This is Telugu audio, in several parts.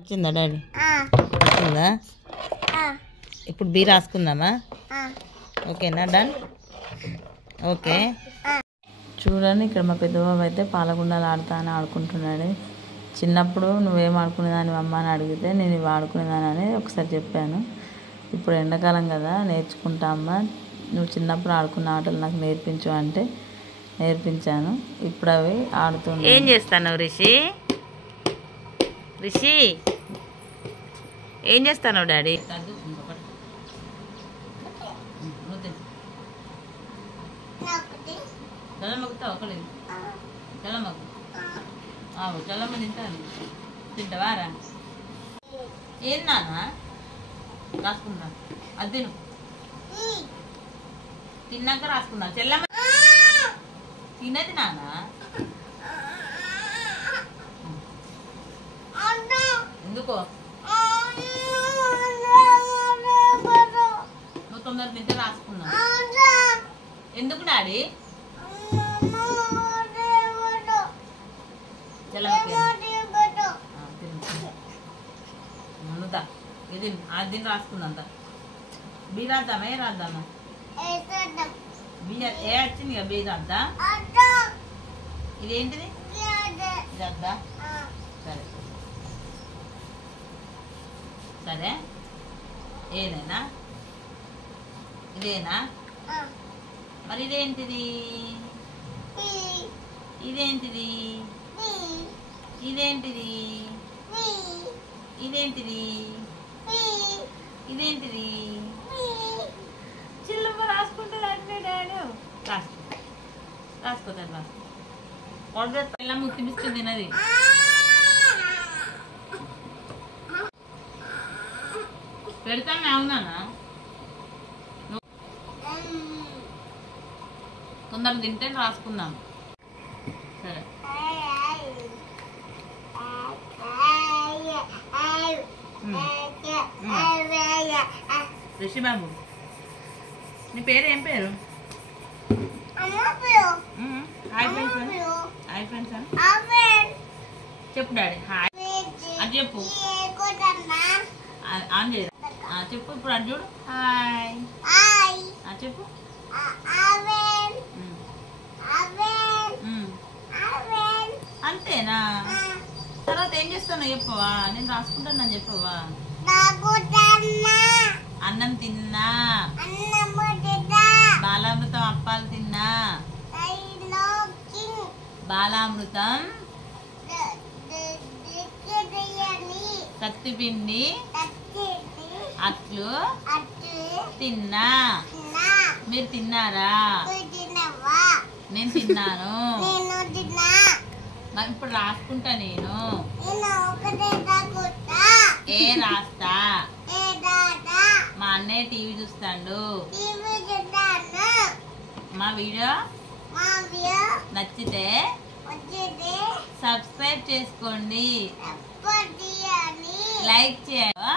వచ్చిందా డాడీ? వచ్చిందా? ఇప్పుడు బి రాసుకుందామా? ఓకేనా? డన్. ఓకే. చూడండి, ఇక్కడ మా పెద్దబాబు అయితే పాలగుండాలు ఆడతా అని ఆడుకుంటున్నాడు. చిన్నప్పుడు నువ్వేం ఆడుకునేదాన్ని అమ్మ అని అడిగితే నేను ఇవి ఆడుకునేదానని ఒకసారి చెప్పాను. ఇప్పుడు ఎండాకాలం కదా, నేర్చుకుంటా అమ్మ, నువ్వు చిన్నప్పుడు ఆడుకున్న ఆటలు నాకు నేర్పించు అంటే నేర్పించాను. ఇప్పుడు అవి ఆడుతున్నాను. ఏం చేస్తాను రిషి? రిషి ఏం చేస్తాను డాడీ? చల్లమ్మ తింటాను. తింటావారా? ఏం నాన్న రాసుకున్నా? అది తిను, తిన్నాక రాసుకున్నా. చెల్లమ్మ తినది నాన్న. ఎందుకో నువ్వు తొందర తింటే రాసుకున్నా. ఎందుకు డాడీ? ఇది అది రాసుకుందంత. బి రాద్దామా? ఏ రాద్దామా? బి ఏ వచ్చింది కదా, బి రాద్దా? ఇదేంటిది? రాద్దా? సరే సరే. ఏదేనా? ఇదేనా? మరి ఇదేంటిది? ఇదేంటిది? ఇదేంటిది? ఇదేంటిది? ఇదేంటిది? చిల్లమ్మ రాసుకుంటుంది అంటే డాడీ. రాసుకోతాడు. రాసుకో పిల్ల ముట్టిపిస్తుంది తినది. పెడతాను. అవునానా? తొందరగా తింటే రాసుకుందాం. సరే. రిషి బాబు, నీ పేరు ఏం పేరు? Hi friends. హాయ్ ఫ్రెండ్స్ అని చెప్పు డాడీ. హాయ్ అది చెప్పు. ఆన్ చేయరా? చెప్పు ఇప్పుడు. అది చూడు. హాయ్ చెప్పు. అంతేనా? తర్వాత ఏం చేస్తానో చెప్పవా? నేను రాసుకుంటాను చెప్పవా? అన్నం తిన్నా, బాలామృతం అప్పాలు తిన్నా, బాలామృతం కత్తిపిండి అట్లు తిన్నా. మీరు తిన్నారా? నేను తిన్నాను. ఇప్పుడు రాసుకుంటా నేను. ఏ రాస్తా? మా అన్నయ్య టీవీ చూస్తాడు. మా వీడియో నచ్చితే సబ్స్క్రైబ్ చేసుకోండి, లైక్ చేయండి.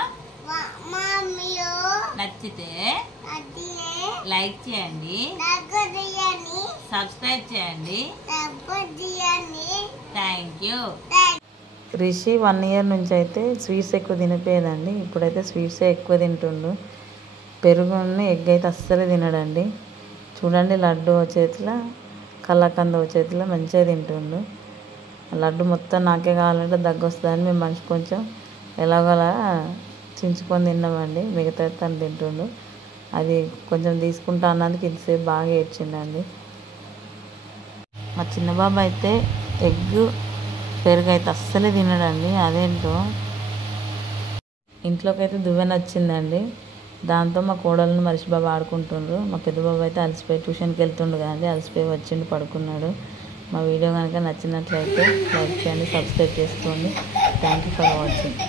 నచ్చితే లైక్ చేయండి, సబ్స్క్రైబ్ చేయండి. Thank you. రిషి 1 ఇయర్ నుంచి అయితే స్వీట్స్ ఎక్కువ తినిపోయేదండి. ఇప్పుడైతే స్వీట్సే ఎక్కువ తింటుండు. పెరుగుని ఎగ్ అయితే అస్సలే తినడండి. చూడండి, లడ్డు చేతిలో, కళ్ళకంద చేతిలో మంచిగా తింటుండు. లడ్డు మొత్తం నాకే కావాలంటే దగ్గు వస్తుందని మేము మనిషి కొంచెం ఎలాగోలా చించుకొని తిన్నామండి. మిగతా తను తింటుండు. అది కొంచెం తీసుకుంటా అన్నందుకు ఇంతసేపు బాగా ఏడ్చిండండి. మా చిన్నబాబు అయితే ఎగ్ పెరుగు అయితే అస్సలే తినడండి. అదేంటో ఇంట్లోకి అయితే దువ్వెన వచ్చిందండి. దాంతో మా కోడలను మనిషి బాబు ఆడుకుంటుండ్రు. మా పెద్ద బాబు అయితే అలసిపోయి ట్యూషన్కి వెళ్తుండు కదండి, అలసిపోయి వచ్చిండు, పడుకున్నాడు. మా వీడియో కనుక నచ్చినట్లయితే లైక్ చేయండి, సబ్స్క్రైబ్ చేసుకోండి. Thank you for watching.